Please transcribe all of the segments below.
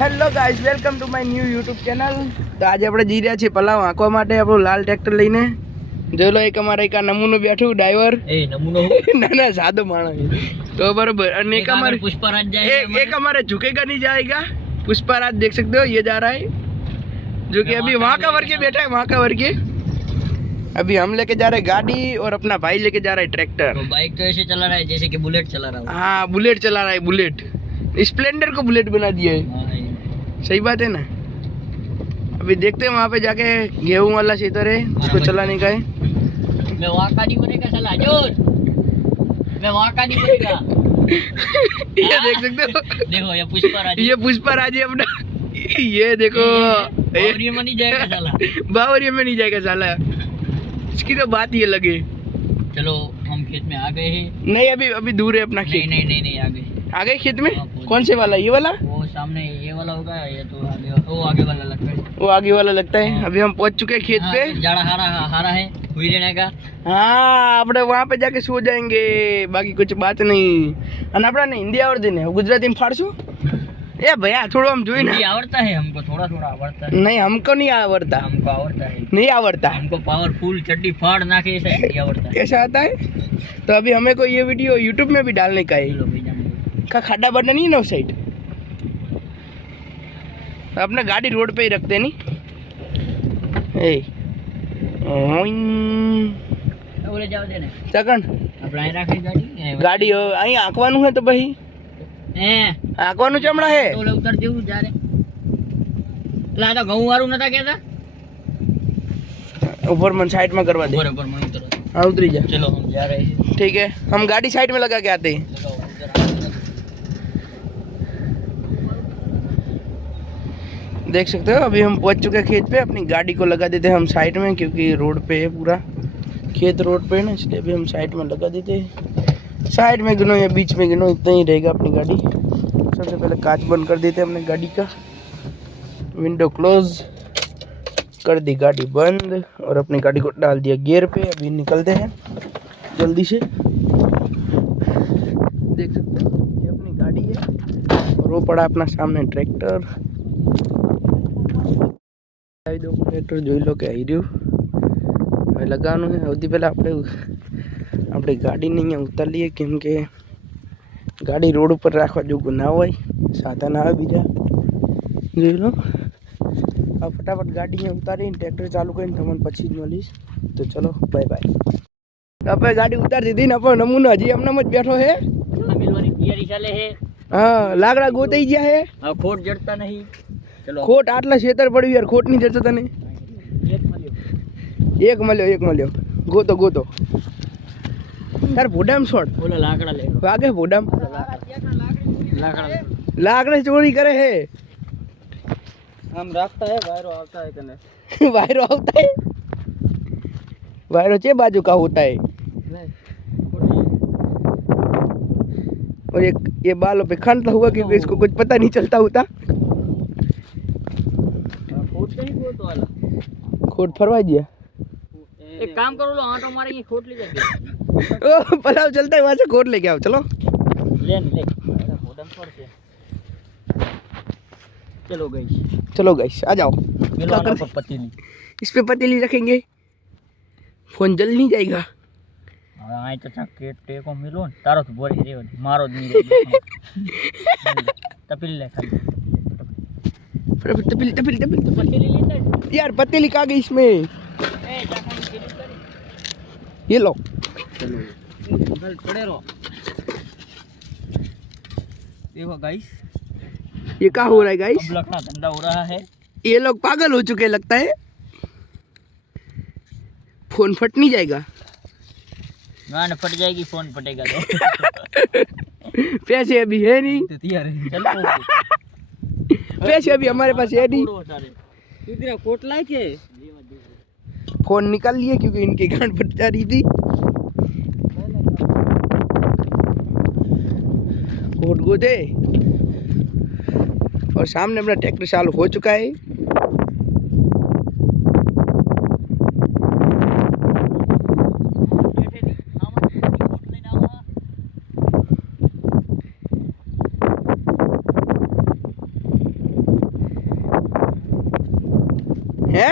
Hello guys, welcome to my new YouTube channel. તો આજે આપણે જઈ રહ્યા છીએ પલાવ આંકવા માટે આપણું લાલ ટ્રેક્ટર લઈને. જોઈ લો, એક અમારે એક આ નમૂનો બેઠું ડ્રાઈવર. નમૂનો ના ના, સાદો માણસ. તો બરોબર. અને एक हमारे पुष्पराज जाएगा, एक हमारे झुकेगा नहीं जाएगा. पुष्पराज देख सकते हो, ये जा रहा है, जो कि अभी वहाँ का वर्ग बैठा है, वहाँ का वर्ग. अभी हम लेके जा रहे हैं गाड़ी और अपना भाई लेके जा रहा है ट्रैक्टर. तो बाइक तो ऐसे चला रहा है जैसे कि बुलेट चला रहा है. हाँ, बुलेट चला रहा है. बुलेट स्प्लेंडर को बुलेट बना दिया है. सही बात है ना. अभी देखते हैं वहाँ पे जाके गेहूं वाला क्षेत्र है, उसको चलाने का है. मैं वहाँ का नहीं बनेगा साला जोर, मैं वहाँ का नहीं बनेगा. ये देख सकते हो, देखो ये पुष्पराज, ये पुष्पराज है अपना. ये देखो, बावरिया में नहीं जाएगा साला. बावरिया में नहीं जाएगा साला. इसकी तो बात ही अलग है. चलो हम खेत में आ गए हैं. नहीं, अभी अभी दूर है अपना खेत. नहीं आ गए. आ गए खेत में. कौन से वाला, ये वाला? वो सामने ये वाला होगा, ये तो आगे, वो आगे वाला लगता है. वो आगे वाला लगता है. अभी हम पहुंच चुके हैं खेत पे. जाड़ा हारा है हुई लेने का. हाँ, अपने वहाँ पे जाके सो जाएंगे, बाकी कुछ बात नहीं. અને આપણે હિન્દી આવડતી ને ગુજરાતી માં ફાડશું. એ ભૈયા થોડું આમ જોઈને. हिंदी आवड़ता है हमको, थोड़ा आवड़ता है. नहीं, हमको नहीं आवड़ता. हमको आवड़ता है. नहीं आवड़ता. हमको पावरफुल चड्डी फाड़ ना के ऐसा हिंदी आवड़ता है. कैसा आता है? तो अभी हमें को ये वीडियो यूट्यूब में भी डालने का है. चलो भाई जाने दो. का खड्डा बढ़ना नहीं है ना उस साइड. अपना गाड़ी रोड पे ही रखते नहीं. ए बोले जाओ देने चकन આપણે અહીં રાખી ગાડી અહીં આંકવાનું હે તો ભાઈ આંકવાનું ચમડા હે તો ઉતર જેવું જારે. લા તો ઘઉં વાળું નતા કેતા ऊपर मन साइड में करवा दे. बराबर मैं उतर. हाँ, उतरी जा. चलो हम जा रहे हैं. ठीक है, हम गाड़ी साइड में लगा के आते हैं. देख सकते हो, अभी हम पहुंच चुके हैं खेत पे. अपनी गाड़ी को लगा देते हैं हम साइड में, क्योंकि रोड पे है पूरा. खेत रोड पे है ना, इसलिए भी हम साइड में लगा देते हैं. साइड में गिनो या बीच में गिनो, इतना ही रहेगा अपनी गाड़ी. सबसे पहले कांच बंद कर देते हैं अपने गाड़ी का. विंडो क्लोज कर दी, गाड़ी बंद, और अपनी गाड़ी को डाल दिया गियर पे. अभी निकलते हैं जल्दी से. देख सकते हो, ये अपनी गाड़ी है और वो पड़ा अपना सामने ट्रैक्टर. ट्रैक्टर જોઈ લો કે આવી રહ્યું. હવે લગાવવાનું છે. સૌથી પહેલાં આપણે ગાડીને અહીંયા ઉતારીએ, કેમ કે ગાડી રોડ ઉપર રાખવા જોગું ના હોય, સાધન આવે બીજા. જોઈ લો, अब फटाफट गाड़ी में उतारी, ट्रैक्टर चालू कर पीछे मळीश. तो चलो बाय बाय. अब गाड़ी उतार दी ने अपन नमूनो हजी हमने मत बैठो है. मिलवानी तैयारी चाले है. हाँ, लाकड़ा गोताई गया है. अब खोट जड़ता नहीं. चलो खोट आटला क्षेत्र पड़ी यार, खोट नहीं जड़ता तने. एक मल्यो गोतो यार. भोडाम छोड़, बोलो लाकड़ा ले लो. आगे भोडाम लाकड़ा लाकड़ा चोरी करे है. हम रखता है वायरो आता है कने. वायरो आता है. वायरो चे बाजू का होता है. और ये बालों पे खंड हुआ, क्योंकि इसको कुछ पता नहीं चलता होता. खोट फरवा दिया. एक काम करो लो, आटो मारेंगे, खोट ले जाएंगे. ओ पलाव चलता है, वहां से खोट लेके आओ. चलो ले चलो गाइस आ जाओ. पतीली इस पे पतीली रखेंगे, फोन जल नहीं जाएगा. आए तो टेको मिलो तारो तो बोरी रे मारो नहीं. तपिल ले खाली. पतीली लेता यार. पतीली कहाँ गई इसमें? ये लो. चलो खड़े रहो. देखो गाइस, ये क्या हो रहा है गाइस? अब लकड़ा धंधा हो रहा है. ये लोग पागल हो चुके लगता है. फोन फट नहीं जाएगा? गान फट जाएगी, फोन फटेगा तो. पैसे अभी है नहीं. चलो पैसे अभी हमारे पास है नहीं. इधर कोट लाए के फोन निकाल लिए, क्योंकि इनकी गांड फट जा रही थी. कोट गोदे, और सामने अपना ट्रैक्टर चालू हो चुका है. હે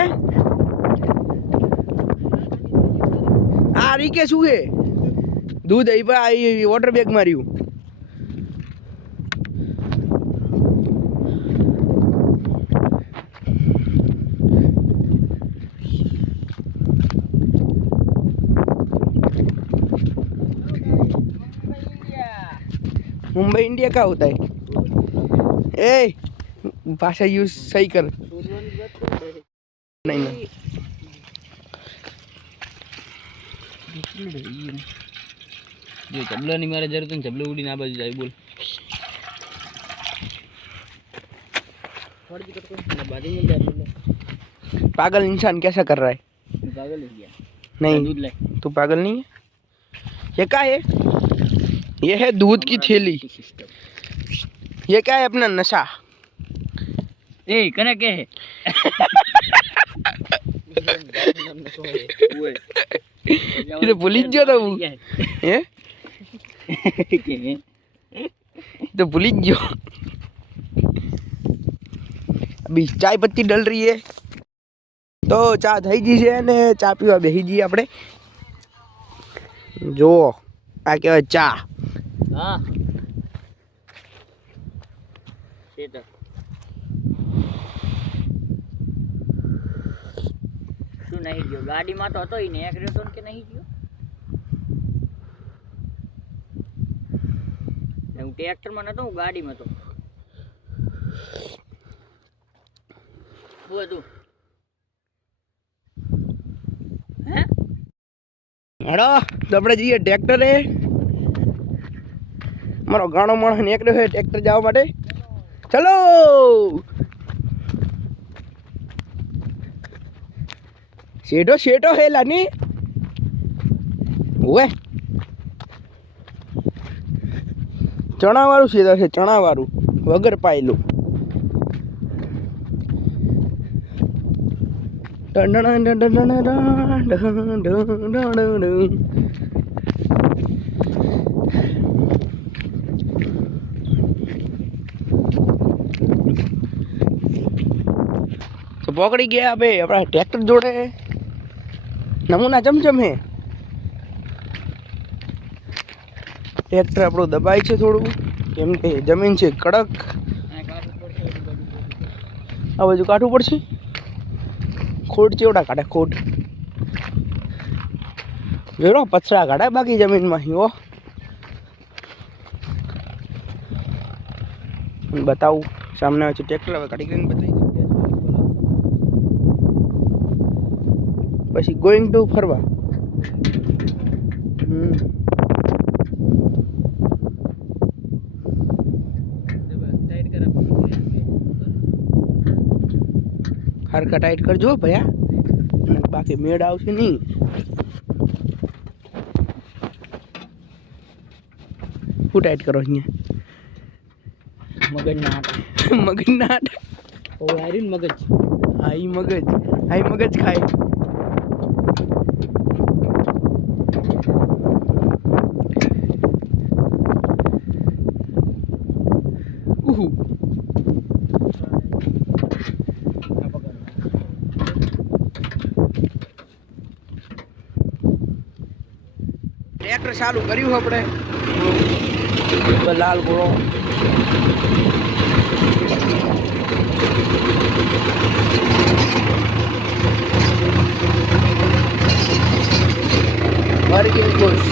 આ રીકે શું હે દૂધ અહીં વોટર બેગ માર્યું मुंबई इंडिया का होता है ए भाषा यूज सही कर नहीं नहीं જો ચબલો ની મારે જરૂર તો ચબલો ઉડીને આ બાજુ જાય બોલ पागल इंसान कैसा कर रहा है પાગલ થઈ ગયા नहीं दूध ले तू पागल नहीं है ये क्या है ये है दूध की थैली ये क्या है अपना नशा એ કને કે હે ये पुलिस जो था वो ये तो पुलिस जो अभी चाय पत्ती डल रही है तो चा થઈ ગઈ છે ને ચા પીવા બેસી જઈએ આપણે જો આ કહેવાય ચા હા સેટ શું નહીં ગયો ગાડીમાં તો હતો ઈ ને એક રેતો કે નહીં ગયો હું ટ્રેક્ટરમાં નતો હું ગાડીમાં હતો બોલ તું હે હેડો તો આપણે જઈએ ટ્રેક્ટરે મારો ગાણો માણસ નીકળ્યો છે ટ્રેક્ટર જવા માટે ચલો શેઠો શેઠો હે લાની ઓએ ચણા વાળું શેઠો છે ચણા વાળું વગર પાયેલું તો પકડી ગયા બે આપણા ટ્રેક્ટર જોડે નમૂના ચમચમ હે ટ્રેક્ટર આપણું દબાય છે થોડું કેમ કે જમીન છે કડક આ બાજુ કાઢવું પડશે ખોડ ચેવડા કાઢે ખોડ જોયો પથરા કાઢે બાકી જમીનમાં હો બતાવું સામને આવે છે ટ્રેક્ટર હવે કાઢી કરીને બતાવી પછી ગોઈંગ ટુ ફરવા હરખા ટાઈટ કરજો ભયા બાકી મેળ આવશે નહીં શું ટાઈટ કરો અહીંયા મગજ ના મગજ ના ઓ હારીન મગજ હાઈ મગજ ખાય ટ્રેક્ટર ચાલુ કર્યું આપણે લાલ ગોળો વર્કિંગ કોર્સ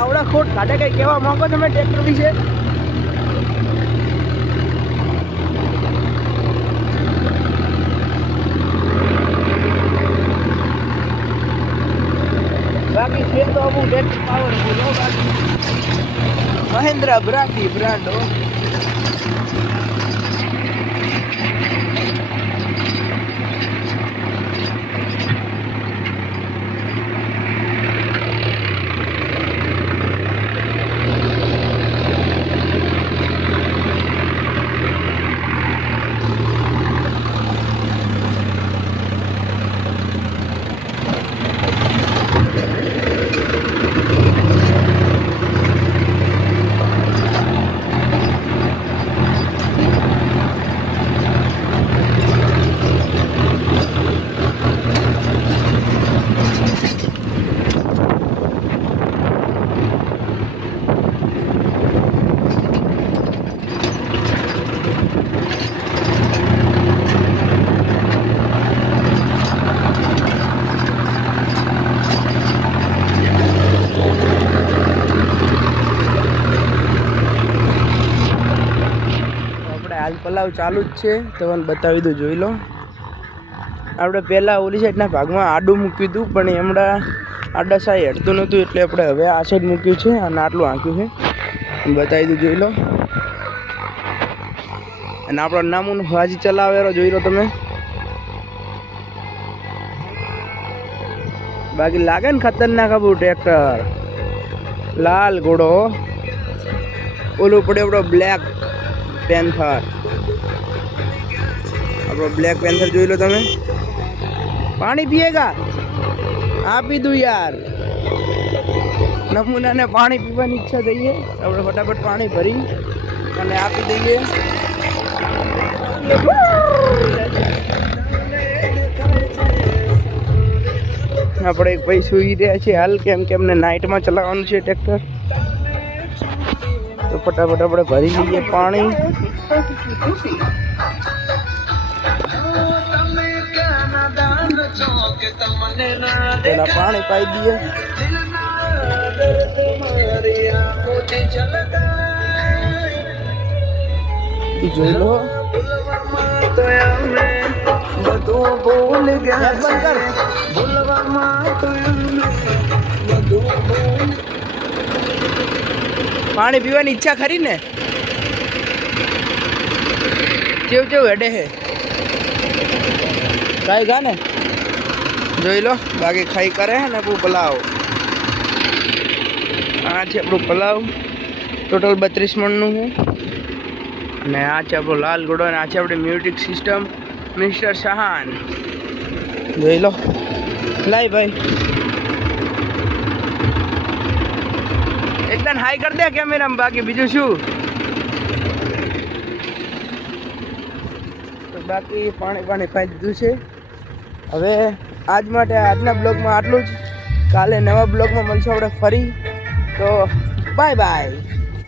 આવડા ખોટ કાઢે કઈ કહેવા માંગો તમે ટ્રેક્ટર વિશે બાકી છે તો અમુક ટ્રેક્ટર પાવરફુલ હો બાકી મહેન્દ્રા બ્રાન્ડ હો પલાવ ચાલુ જ છે, તમને બતાવી દઉં, જોઈ લો. આપણે પહેલાં ઓલી સાઈડના ભાગમાં આડું મૂક્યું હતું, પણ એ હમણાં આડા સાઈડ હેડતું નહોતું, એટલે આપણે હવે આ સાઈડ મૂક્યું છે અને આટલું આંક્યું છે. બતાવી દઉં, જોઈ લો. અને આપણો નામુનું હાજી ચલાવેલો જોઈ લો તમે. બાકી લાગે ને ખતરનાક આપણું ટ્રેક્ટર. લાલ ઘોડો, ઓલું પડે આપણો બ્લેક પેન્થર. આપણો બ્લેક પેન્થર જોઈ લો તમે. પાણી પીએગા? આપી દઉં યાર. નમૂનાને પાણી પીવાની ઈચ્છા થઈએ, આપણે ફટાફટ પાણી ભરી અને આપી દઈએ. આપણે એક ભાઈ સુઈ રહ્યા છીએ હાલ, કેમ કે એમને નાઇટમાં ચલાવવાનું છે ટ્રેક્ટર. તો ફટાફટ આપણે ભરી લઈએ પાણી. પેલા પાણી પાઈ દઈએ. જોઈ લો. પાણી પીવાની ઈચ્છા ખરી ને? કેવું કેવું હેડે હે? ખાઈ ખા ને, જોઈ લો. બાકી ખાઈ કરે હે ને આપણું પલાવ. આ છે આપણું પલાવ, ટોટલ 32 મણનું છે. અને આ છે આપણો લાલ ઘોડો, અને આ છે આપણી મ્યુઝિક સિસ્ટમ મિસ્ટર શાહાન. જોઈ લો. લાઈ ભાઈ એકદમ હાઈ કરી દે કેમેરામાં. બાકી બીજું શું? તો બાકી પાણી પાઈ દીધું છે. હવે આજ માટે આજના બ્લોગમાં આટલું જ. કાલે નવા બ્લોગમાં મળશું આપણે ફરી. તો બાય બાય.